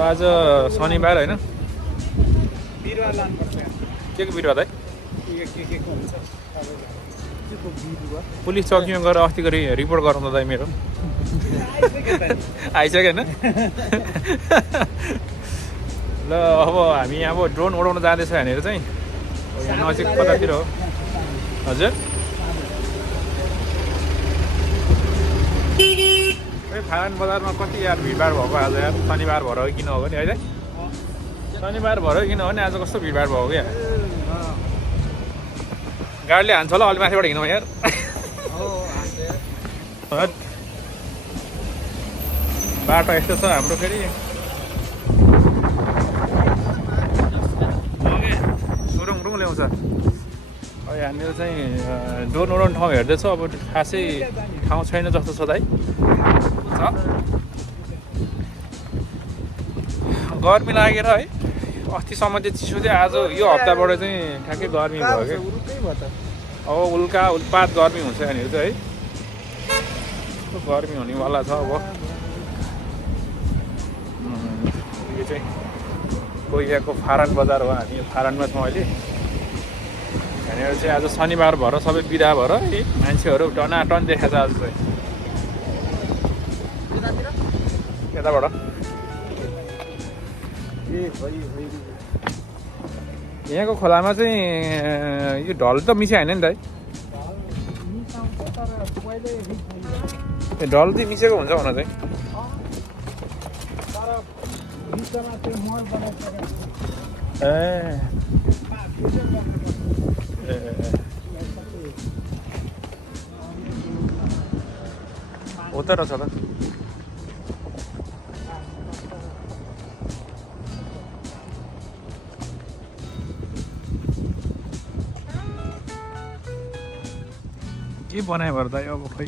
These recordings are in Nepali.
आज शनिबार होइन बिरुवा लानुपर्छ के को बिरुवा दाइ के हुन्छ पुलिस चौकीमा गएर अस्ति गरी रिपोर्ट गराउँदा दाइ मेरो आइसक्यो होइन ल अब हामी अब ड्रोन उडाउन जाँदैछ भनेर चाहिँ यहाँ नजिक कतातिर हो हजुर फारान बजारमा कति यार भिडभाड भएको आज यार शनिबार भएर हो किन हो नि है शनिबार भएर किन हो नि आज कस्तो भिडभाड भएको क्या गाडीले हान्छ होला अलि माथिबाट हिँडौँ यार बाटो यस्तो छ हाम्रो फेरि रुङ ल्याउँछ अब यहाँनिर चाहिँ ड्रोन उडाउने ठाउँ हेर्दैछ अब खासै ठाउँ छैन जस्तो छ दाइ गर्मी लागेर है अस्तिसम्म चाहिँ चिसो थियो आज यो हप्ताबाट चाहिँ ठ्याक्कै गर्मी भयो क्या अब उल्का उल्पात गर्मी हुन्छ यहाँनिर चाहिँ है गर्मी हुनेवाला छ अब यो चाहिँ कोइयाको फारान बजार हो हामी फारानमा छौँ अहिले यहाँनिर चाहिँ आज शनिबार भएर सबै बिदा भएर है मान्छेहरू टनाटन देखाएको छ आज चाहिँ यताबाट यहाँको खोलामा चाहिँ यो ढल त मिसाइ होइन नि त है ढल चाहिँ मिसेको हुन्छ भन चाहिँ उता रहेछ त के बनायो भएर त अब खोइ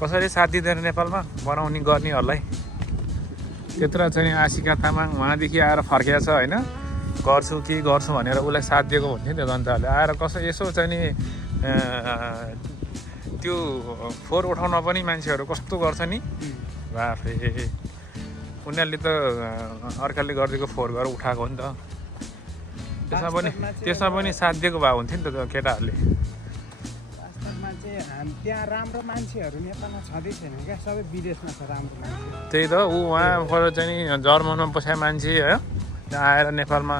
कसरी साथ दिँदैन नेपालमा बनाउने गर्नेहरूलाई त्यत्रो चाहिँ आशिका तामाङ उहाँदेखि आएर फर्किया छ होइन गर्छु के गर्छु भनेर उसलाई साथ दिएको हुन्थ्यो नि त्यो जनताहरूले आएर कसो यसो चाहिँ नि त्यो फोहोर उठाउन पनि मान्छेहरू कस्तो गर्छ नि बाफे उनीहरूले त अर्काले गरिदिएको फोहोर गरेर उठाएको हो नि त त्यसमा पनि साथ दिएको भए हुन्थ्यो नि त केटाहरूले त्यहाँ राम्रो मान्छेहरू नेपालमा छँदै छैन क्या सबै विदेशमा छ राम्रो मान्छे त्यही त ऊ उहाँबाट चाहिँ नि जर्मनमा बसेको मान्छे है त्यहाँ आएर नेपालमा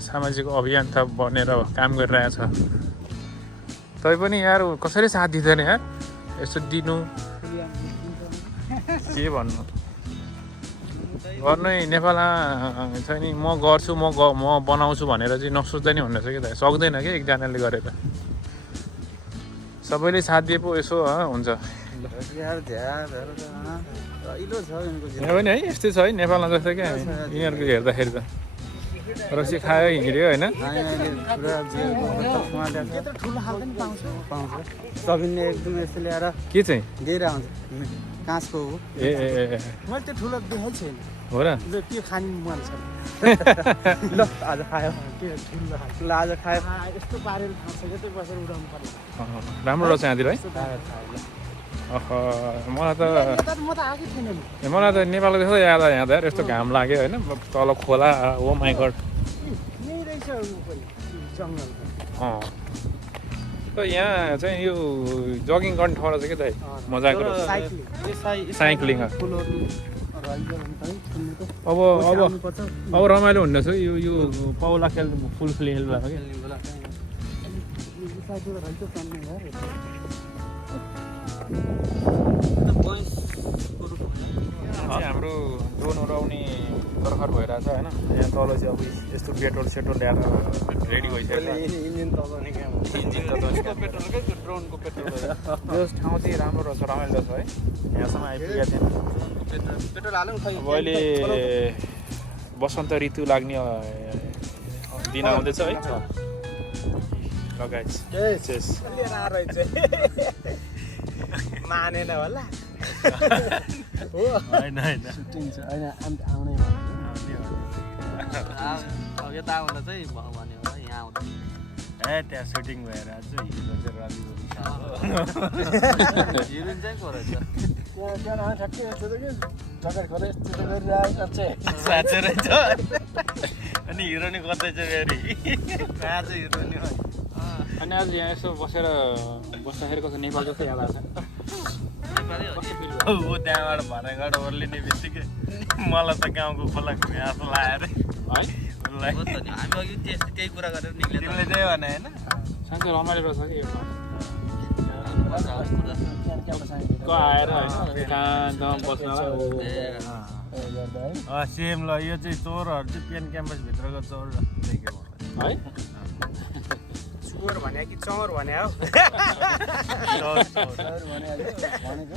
सामाजिक अभियन्ता बनेर काम गरिरहेछ तैपनि यार कसरी साथ दिँदैन यार यसो दिनु के भन्नु गर्नै नेपालमा चाहिँ नि म गर्छु म बनाउँछु भनेर चाहिँ नसोच्दै नि भन्ने छ कि त सक्दैन क्या एकजनाले गरेर सबैले साथ दिए पो यसो हुन्छ यहाँ पनि है यस्तै छ है नेपालमा जस्तै क्या यिनीहरूको हेर्दाखेरि त रक्सी खायो हिँड्यो होइन के चाहिँ काँचको हो ए मैले त्यो ठुलो देखेको छैन हो र त्यो खाने मन छ ल आज खायो ल आज खायो यस्तो पारेर खान्छ क्या त्यो बसेर उडाउनु पर्यो राम्रो रहेछ यहाँतिर है मलाई त नेपालको त्यस्तो याद यहाँ त यस्तो घाम लाग्यो होइन तल खोला ओ माई गड यहाँ चाहिँ यो जगिङ गर्ने ठाउँ रहेछ क्या त मजाको साइक्लिङ अब रमाइलो हुने रहेछ यो पौला खेल फुल खेल्नु क्या हाम्रो ड्रोन उडाउने तर्खर भइरहेछ होइन यहाँ तल चाहिँ अब यस्तो पेट्रोल सेट्रोल ल्याएर रेडी भइसक्यो ड्रोनको पेट्रोल त्यो ठाउँ चाहिँ राम्रो रहेछ रमाइलो रहेछ है यहाँसम्म आइपुगेको थिएँ अब अहिले वसन्त ऋतु लाग्ने दिन आउँदैछ है लगाइस मानेन होला होइन सुटिङ छ होइन आउनै यता आउँदा चाहिँ भन्यो होला यहाँ आउँदा त्यहाँ सुटिङ भएर आज हिरो चाहिँ हिरोइन चाहिँ को रहेछ त्यहाँ ठ्याक्कै यस्तो त के जग्गा खोले यस्तो त गरिरहेको चाहिँ साँच्चै रहेछ अनि हिरोनी गर्दैछ फेरि कहाँ चाहिँ हिरोनी हो अनि आज यहाँ यसो बस्दाखेरि कस्तो नेपाल जस्तो याद आएको नेपाली हो ऊ त्यहाँबाट भनाइबाट ओर्लिने बित्तिकै मलाई त गाउँको खोलाको घाँस लाएर है उसलाई हो त नि हामी अघि त्यही कुरा गरेर निक्ले तिमीले त्यही भने होइन साँच्चै रमाइलो रहेछ कि यो क्याम्पस को आएर होइन एकान्तमा बस्नलाई सेम ल यो चाहिँ चोरहरू चाहिँ पेन क्याम्पसभित्रको चोर देख्यो है चोर भने कि चौर भने हो भनेको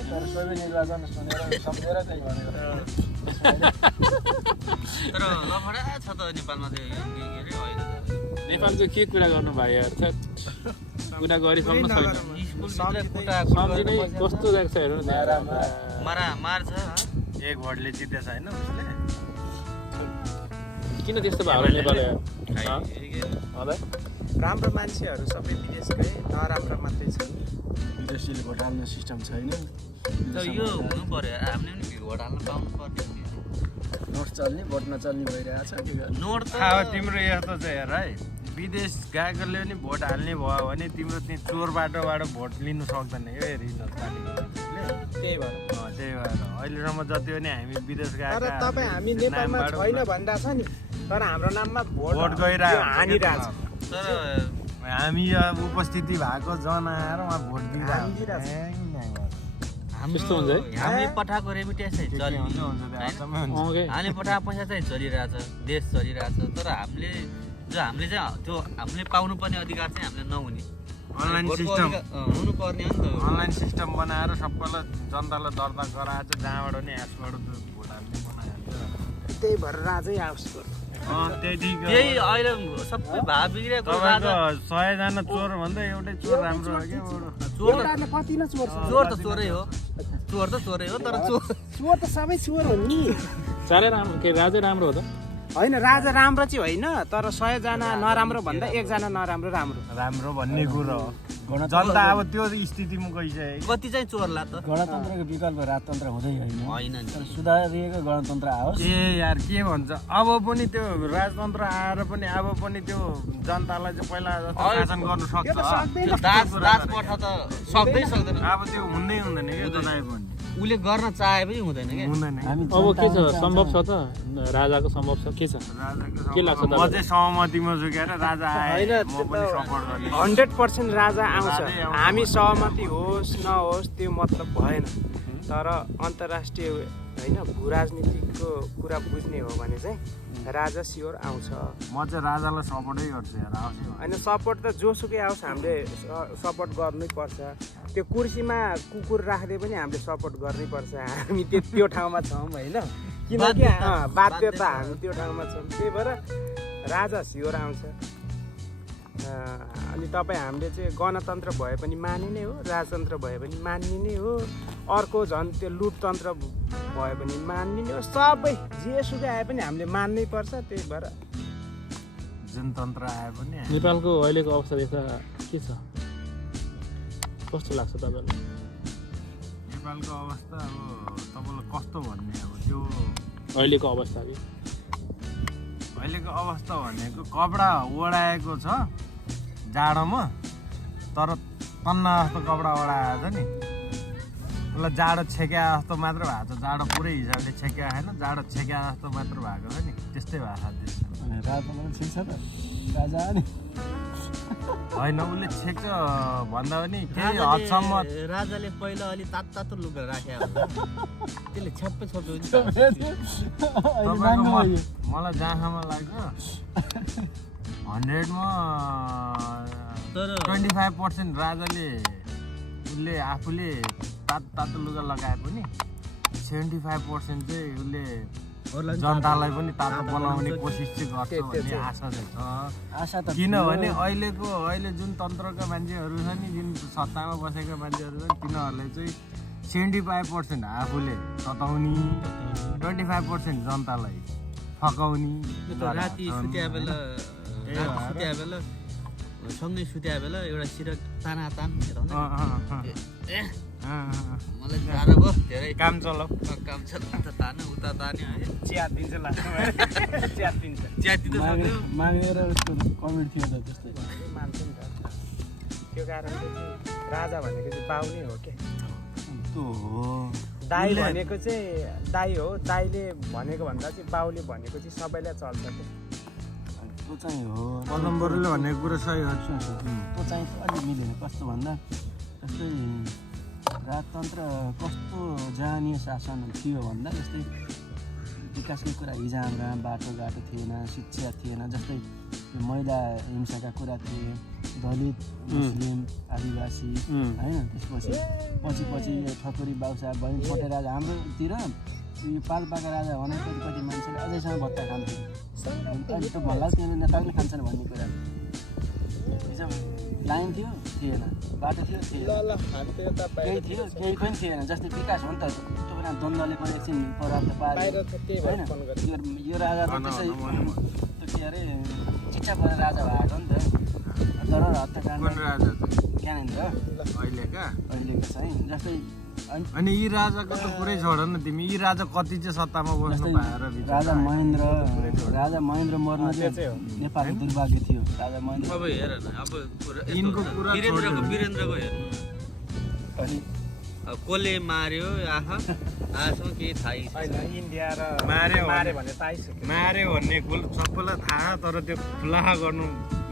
तर सबै निर्वाचन सुनेर सम्झेर चाहिँ भनेको तर लफडा छ त नेपालमा चाहिँ के अरे अहिले त नेपाल चाहिँ के कुरा गर्नु भयो यार कुरा गरिसक्नु छैन स्कुलभित्र कुटा सम्झिनै कस्तो देख्छ हेर्नु न मार्छ एक भोटले जितेछ होइन उसले किन त्यस्तो भयो होला नेपाल यार राम्रो मान्छेहरू सबै विदेश गए नराम्रो मात्रै छन् विदेशीले भोट हाल्ने सिस्टम छैन तर यो हुनु पर्यो हामीले पनि भोट हाल्न पाउनु पर्ने नोट चल्ने भोट नचल्ने भइरहेछ के गर्नु नोट त तिम्रो यस्तो छ हेर है विदेश गएकोले पनि भोट हाल्ने भयो भने तिम्रो त्यही चोर बाटोबाट भोट लिनु सक्दैन यो रिजनल पार्टीले त्यही भएर त्यही भएर अहिलेसम्म जति पनि हामी विदेश तर गएका तपाईँ हामी नेपालमा छैन भनिरहेछ नि तर हाम्रो नाममा भोट गइरहेको हानिरहेछ तर हामी अब उपस्थिति भएको जन आएर उहाँ भोट त्यस्तो हुन्छ है? हामीले पठाएको रेमिटेन्स चाहिँ चल्ने हुन्छ ओके हामीले पठाएको पैसा चाहिँ चलिरहेछ देश चलिरहेछ तर हामीले चाहिँ त्यो हामीले पाउनुपर्ने अधिकार चाहिँ हामीले नहुने अनलाइन भोटको सिस्टम अधिकार हुनुपर्ने हो नि त अनलाइन सिस्टम बनाएर सबैलाई जनतालाई दर्ता गराएर चाहिँ जहाँबाट नि एप्सबाट भोट हाल्ने बनाइहाल्छ त्यही भएर राजै आओस् त्यही त्यही अहिले सबै भाव बिग्रेको तपाईँको 100जना चोर भन्दा एउटै चोर राम्रो हो क्या चोर कति न चोर छ चोर त चोरै हो तर चोर त सबै चोर हो नि साह्रै राम्रो के राजै राम्रो हो त होइन राजा राम्रो चाहिँ होइन तर 100 जना नराम्रो भन्दा एकजना नराम्रो राम्रो राम्रो भन्ने कुरो हो जनता अब त्यो स्थितिमा गइसक्यो कति चाहिँ चोरला त गणतन्त्रको विकल्प राजतन्त्र हुँदै होइन होइन नि तर सुधारिएको गणतन्त्र आओस् ए यार के भन्छ अब पनि त्यो राजतन्त्र आएर पनि अब पनि त्यो जनतालाई चाहिँ पहिला जस्तो शासन गर्नु सक्छ त्यो दास पठा त सक्दैन अब त्यो हुँदै हुँदैन क्या जनाइ पनि उसले गर्न चाहे पनि हुँदैन क्या हुँदैन हामी अब के छ सम्भव छ त राजाको सम्भव छ के छ के लाग्छ म चाहिँ सहमतिमा छु क्या राजा आए म पनि सपोर्ट गर्ने 100% राजा आउँछ हामी सहमति होस् नहोस् त्यो मतलब भएन तर अन्तर्राष्ट्रिय होइन भू राजनीतिको कुरा बुझ्ने हो भने चाहिँ राजा स्योर आउँछ म चाहिँ राजालाई सपोर्टै गर्छु यार आउँछ होइन सपोर्ट त जोसुकै आओस् हामीले सपोर्ट गर्नै पर्छ त्यो कुर्सीमा कुकुर राख्दै पनि हामीले सपोर्ट गर्नै पर्छ हामी त्यो ठाउँमा छौँ होइन किनकि बाध्यता हामी त्यो ठाउँमा छौँ त्यही भएर राजा स्योर आउँछ अनि तपाईँ हामीले चाहिँ गणतन्त्र भए पनि मानिने हो राजतन्त्र भए पनि मानिने हो अर्को झन् त्यो लुटतन्त्र भए पनि मानिने हो सबै जेसुकै आए पनि हामीले मान्नै पर्छ त्यही भएर जुन तन्त्र आए पनि नेपालको अहिलेको अवस्था देख्दा के छ कस्तो लाग्छ तपाईँलाई नेपालको अवस्था अब तपाईँलाई कस्तो भन्ने अब त्यो अहिलेको अवस्था कि अहिलेको अवस्था भनेको कपडा ओढाएको छ जाडोमा तर तन्ना जस्तो कपडा ओढाएको छ नि उसलाई जाडो छेक्या जस्तो मात्र भएको छ जाडो पुरै हिसाबले छेक्या होइन जाडो छेक्या जस्तो मात्र भएको छ नि त्यस्तै भएको छ देशमा राजतन्त्र ठिक छ त राजा नि होइन उसले छेक्छ भन्दा पनि केही हदसम्म राजाले पहिला अलि तातो लुगा राख्या त्यसले छ्याप्पै छोप्यो तपाईँको मलाई जहाँसम्म लाग्छ 100मा तर 25% राजाले उसले आफूले तातो लुगा लगाए पनि 75% चाहिँ उसले जनतालाई पनि तातो बनाउने कोसिस चाहिँ गर्छ भन्ने आशा चाहिँ छ आशा त किनभने अहिले जुन तन्त्रका मान्छेहरू छ नि जुन सत्तामा बसेका मान्छेहरू छन् तिनीहरूले चाहिँ 75% आफूले तताउने 25% जनतालाई फकाउने राति सुत्या बेला सँगै सुत्या बेला एउटा सिर ताना मलाई जाडो भयो धेरै काम चलाऊ काम छ त तान्यो उता तान्यो है च्यात दिन्छ लाग्छ च्यात दिन्छ च्याति त सक्यो माग्ने र उसको कमेन्ट थियो त त्यस्तै मान्छ नि त त्यो कारणले चाहिँ राजा भनेको चाहिँ बाउनै हो के त्यो हो दाई भनेको चाहिँ दाई हो दाईले भनेको भन्दा चाहिँ बाउले भनेको चाहिँ सबैलाई चल्छ के त्यो चाहिँ हो पदम्बरुले भनेको कुरा सही हो त्यो चाहिँ अलि मिलेन कस्तो भन्दा जस्तै राजतन्त्र कस्तो जहानीय शासन थियो भन्दा जस्तै विकासको कुरा हिजोआम्रा बाटोघाटो थिएन शिक्षा थिएन जस्तै यो महिला हिंसाका कुरा थिए दलित मुस्लिम आदिवासी होइन त्यसपछि पछि यो ठकुरी बाउसा बहिनी छोटे राजा हाम्रोतिर यो पाल्पाका राजा भने कति मान्छेले अझैसम्म भत्ता खान्थ्यो अहिले त भन्ला त्यहाँनिर नेताले खान्छन् भन्ने कुरा हिजो लाइन थियो थिएन बाटो थियो थिएन केही थियो केही पनि थिएन जस्तै विकास हो नि त त्यो बेला द्वन्द्वले पनि एकछिन प्रभाव पार्यो होइन यो राजा त त्यसै त्यो के अरे चिट्ठा परेर राजा भएको नि त तर हत्याकाण्ड राजा ज्ञानेन्द्र अहिलेका चाहिँ जस्तै अनि यी राजाको त पुरै छोड न तिमी यी राजा कति चाहिँ सत्तामा बस्नु पाएर राजा महेन्द्र मर्नु चाहिँ नेपालको दुर्भाग्य थियो राजा महेन्द्र अब हेर न अब यिनको कुरा वीरेन्द्रको हेर्नु अनि अब कसले मार्यो आफू केही थाहै होइन इन्डिया र मार्यो भने त आइसक्यो मार्यो भन्ने कुल सबैलाई थाहा तर त्यो खुलासा गर्नु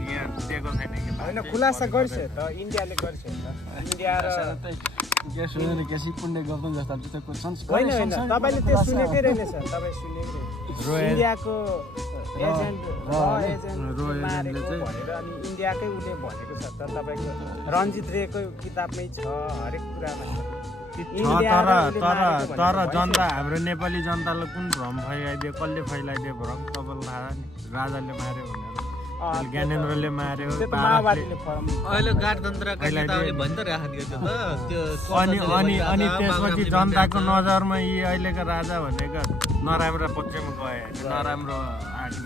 यहाँ दिएको छैन कि होइन खुलासा गर्छ त इन्डियाले गर्छ त इन्डिया र के सुनेन केसी पुण्य गर्नु जस्ता जस्तो क्वेसन होइन तपाईँले त्यो सुनेकै रहेनछ तपाईँ सुनेकै इन्डियाको एजेन्ट मारेको भनेर अनि इन्डियाकै उसले भनेको छ त तपाईँको रञ्जित रेको किताबमै छ हरेक कुरामा तर जनता हाम्रो नेपाली जनतालाई कुन भ्रम फैलाइदियो कसले फैलाइदियो भ्रम तपाईँलाई थाहा नि राजाले मार्यो भनेर ज्ञानेन्द्रले मार्यो अहिले गणतन्त्रका नेताहरूले भनि त राखिदियो त्यो अनि त्यसपछि जनताको नजरमा यी अहिलेका राजा भनेका नराम्रो पक्षमा गए नराम्रो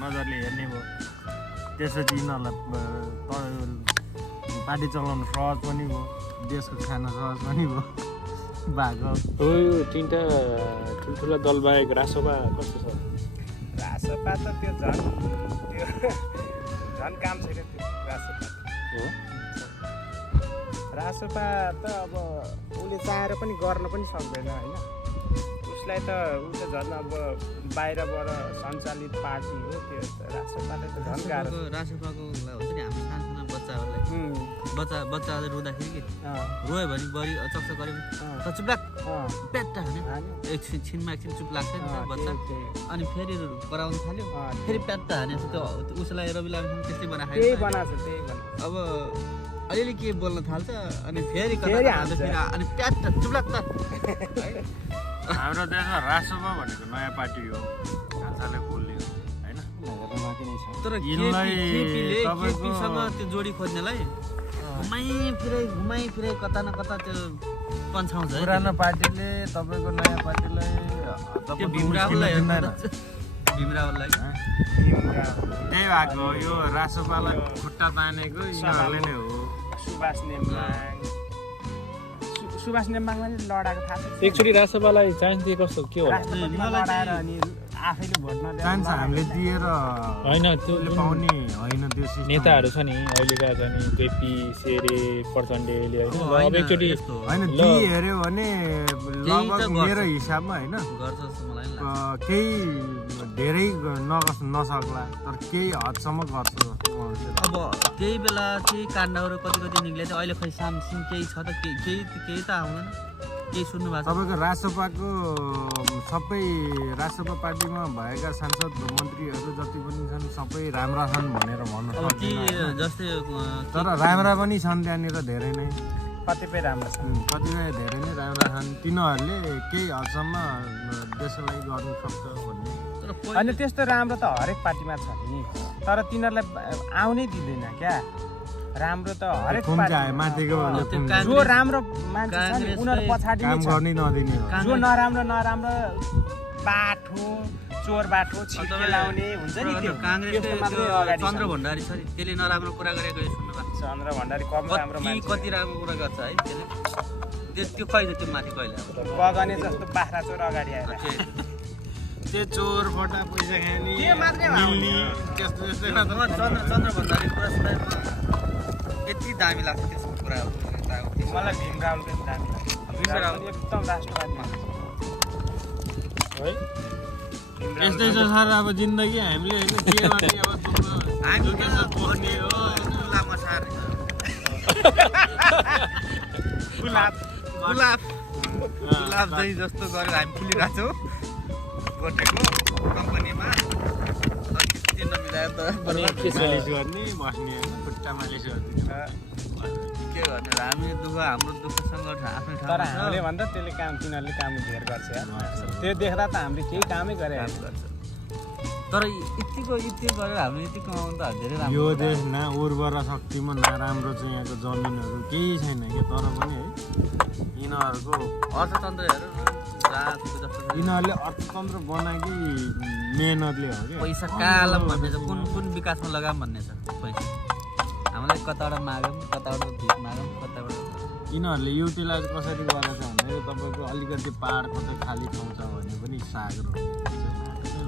नजरले हेर्ने भयो त्यसपछि यिनीहरूलाई पार्टी चलाउनु सहज पनि भयो देशको खाना सहज पनि भयो भएको यो तिनवटा ठुल्ठुला दल बाहेक रासोपा कस्तो छ रासोपा त त्यो झन् काम छैन त्यो रासोपा त अब उसले चाहेर पनि गर्न पनि सक्दैन होइन उसलाई त ऊ त झन् अब बाहिरबाट सञ्चालित पार्टी हो त्यो रासोपाले त झन् गाह्रो रासोपाको हुन्छ नि हाम्रो सानो बच्चाले रुँदाखेरि कि रोयो भने बढी चक्च गऱ्यो भने त चुप्लाक पेट्टा हान्यो एकछिनमा चुप लाग्छ नि त बच्चा अनि फेरि कराउनु थाल्यो फेरि प्याट्टा हाने त्यो उसलाई रवि लामिछाने त्यस्तै बनाएको अब अलिअलि के बोल्न थाल्छ अनि फेरि अनि प्याट्टा चुप्लाक त हाम्रो देशमा रासोपा भनेको नयाँ पार्टी हो भाषाले बोल्ने हो होइन तर केपीसँग त्यो जोडी खोज्नेलाई घुमाइ फिराइ कता न कता त्यो पन्छाउँछ पुरानो पार्टीले तपाईँको नयाँ पार्टीलाई त्यो भीमरावलाई त्यही भएको यो रासोपालाई खुट्टा तानेको यिनीहरूले नै हो सुभाष नेम्बाङमा नि लडाएको थाहा छ एकचोटि रासोपालाई चान्स दिए कस्तो के हो लडाएर अनि आफैले भोट नदिएर चान्स हामीले दिएर होइन त्यो पाउने होइन त्यो नेताहरू छ नि अहिलेका छ नि केपी शेरे प्रचण्डले होइन अब एकचोटि होइन ती हेऱ्यो भने लगभग मेरो हिसाबमा होइन केही धेरै नसक्ला तर केही हदसम्म गर्छ अब त्यही बेला चाहिँ काण्डहरू कति निक्ले थियो अहिले खै सामसिङ केही छ त केही त आउँदैन केही सुन्नु भएको छ तपाईँको रासोपाको सबै रासोपा पार्टीमा भएका सांसद मन्त्रीहरू जति पनि छन् सबै राम्रा छन् भनेर भन्नु सक्दैन जस्तै तर राम्रा पनि छन् त्यहाँनिर धेरै नै कतिपय राम्रो छ कतिपय धेरै नै राम्रा छन् तिनीहरूले केही हदसम्म देशलाई गर्नु सक्छ भन्ने होइन त्यस्तो राम्रो त हरेक पार्टीमा छ नि तर तिनीहरूलाई आउनै दिँदैन क्या राम्रो त हरेक माथिको जो राम्रो मान्छे छ नि उनीहरू पछाडि काम गर्नै नदिने जो नराम्रो बाठो चोर बाठो छिर्के लाउने हुन्छ नि त्यो काङ्ग्रेसको चन्द्र भण्डारी छ नि त्यसले नराम्रो कुरा गरेको सुन्नु भएको चन्द्र भण्डारी कम राम्रो मान्छे कति राम्रो कुरा गर्छ है त्यसले त्यो कहिले त्यो माथि कहिले अब बगने जस्तो बाख्रा चोर अगाडि आएर त्यो चोर फटा पैसा खाने त्यो मात्रै भयो मिल्ने त्यस्तो त्यस्तै मात्र चन्द्र भन्दाखेरि पुरा यति दामी लाग्छ त्यसको कुराहरू मलाई भीम रावलको नि दामी लाग्छ भीम रावल एकदम राष्ट्रवादी है यस्तै छ सर अब जिन्दगी हामीले होइन के गर्ने अब तिम्रो हामी पोख्ने हो लामा सार गुलाब गुलाब चाहिँ जस्तो गरेर हामी फुलिरहेको छौँ गोटेको कम्पनीमा चिन्न मिलाएर त मालिस गर्ने बस्ने होइन खुट्टा मालिस गरिदिने के गर्ने हामी हाम्रो दुःख सङ्घर्ष आफ्नै तर ठाउँमा हामीले भन्दा त्यसले काम तिनीहरूले काम धेर गर्छ यार त्यो देख्दा त हामीले केही कामै गरे तर यतिको गरेर हामीले यति कमाउनु त धेरै राम्रो यो देश न उर्वर शक्तिमा नराम्रो चाहिँ यहाँको जमिनहरू केही छैन कि तर पनि है यिनीहरूको अर्थतन्त्र हेरेर जस्तो छ यिनीहरूले अर्थतन्त्र बनाएकै मेहनतले हो कि पैसा कालम भन्ने छ कुन विकासमा लगाम भन्ने छ पैसा हामीलाई कताबाट मागौँ कताबाट भिख मागौँ कताबाट यिनीहरूले युटिलाइज कसरी गरेछ भने तपाईँको अलिकति पाहाड कतै खाली ठाउँ छ भने पनि साग रोप्छ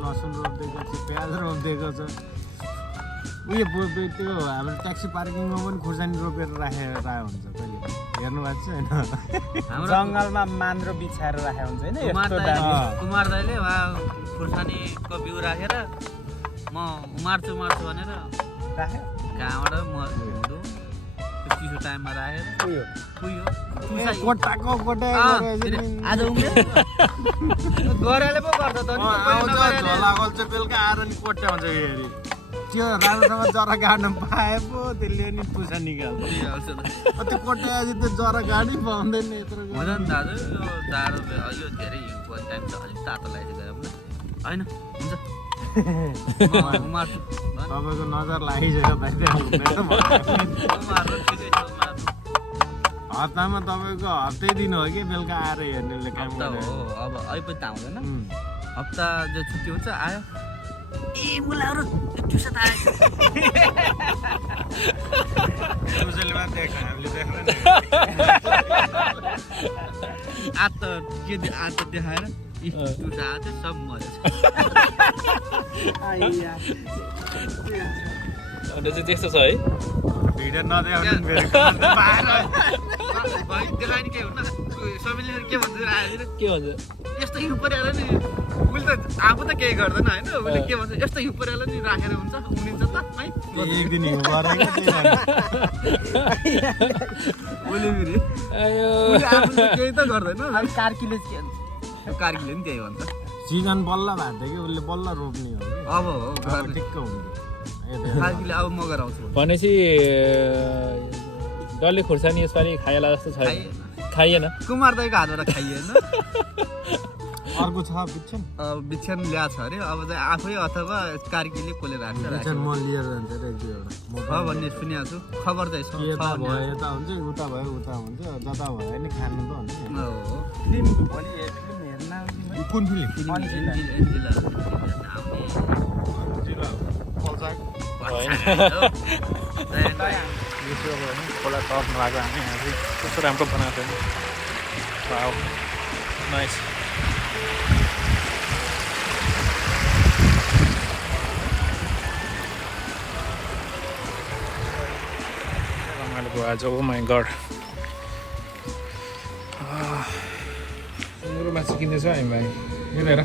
लसुन रोपिदिएको छ प्याज रोपिदिएको छ उयो त्यो हाम्रो ट्याक्सी पार्किङमा पनि खुर्सानी रोपेर राखेर हुन्छ कहिले हेर्नु भएको छ होइन हाम्रो जङ्गलमा मान्द्रो बिछाएर राखेको हुन्छ होइन यस्तो दामी कुमार दाइले उहाँ खुर्सानीको बिउ राखेर म उमार्छु भनेर राख्यो कहाँबाट म हिँड्दो त्यो चिसो टाइममा राखेर उयो पुग्यो कोटाको कोटा आज उम्रे गरेले पो गर्छ त नि आउँछ झोला गल्छ बेलुका आएर नि कोट्याउँछ फेरि त्यो राम्रोसँग जरा गाड्न पाए पो त्यसले नि पुसा निकाल्छ त्यो कोट्याएपछि त्यो जरा गाडी पाउँदैन यत्रो हुँदैन दाजु यो जाडो यो धेरै हिउँ पर्ने टाइम छ अलिक तातो लागेको गएर होइन हुन्छ उमार्छु तपाईँको नजर लागिसक्यो भाइ हप्तामा तपाईँको हप्तै दिन हो कि बेलुका आएर हेर्नेले काम हप्ता हो अब अहिले पनि त आउँदैन हप्ता जो छुट्टी हुन्छ आयो ए मुलाहरू ट्युसन आयो आत देखाएर ट्युसन आएको थियो सब मरेछ अन्त चाहिँ त्यस्तो छ है भिडियो नदेखाउने देखायो नि के हुन्न सबैले के भन्छ आएर के भन्छ यस्तो हिउँ परिहाल्यो नि उसले त आफू त केही गर्दैन होइन उसले के भन्छ यस्तो हिउँ परिहाल्यो नि राखेर हुन्छ उम्रिन्छ त है एक दिन हिउँ गरेको उसले फेरि आयो उसले आफूले केही त गर्दैन अनि कार्कीले नि त्यही भन्छ सिजन बल्ल भएको थियो कि उसले बल्ल रोप्ने हो कि अब हो अब ठिक्क हुन्थ्यो कार्कीले अब मगर आउँछु भनेपछि डल्ले खुर्सानी यसपालि खाइएला जस्तो छैन खाइएन कुमार दाइको हातबाट खाइएन अर्को छ बिच्छन बिछ्यान ल्याएको छ अरे अब चाहिँ आफै अथवा कार्कीले कसले राख्छ बिच्छन म लिएर जान्छ अरे एक दुईवटा छ भन्ने सुनेको छु खबर चाहिँ छ यता भयो यता हुन्छ उता भयो उता हुन्छ जता भयो नि खानु त हुन्छ फिल्म भोलि फिल्म हेर्न आउँछु कुन फिल्म खोला टप नभएको हामी यहाँ चाहिँ कस्तो राम्रो बनाएको थियो नि वाउ नाइस रमाइलो आज ओ माई गड सुँगुरको मासु किन्दैछ हामी भाइ हेरेर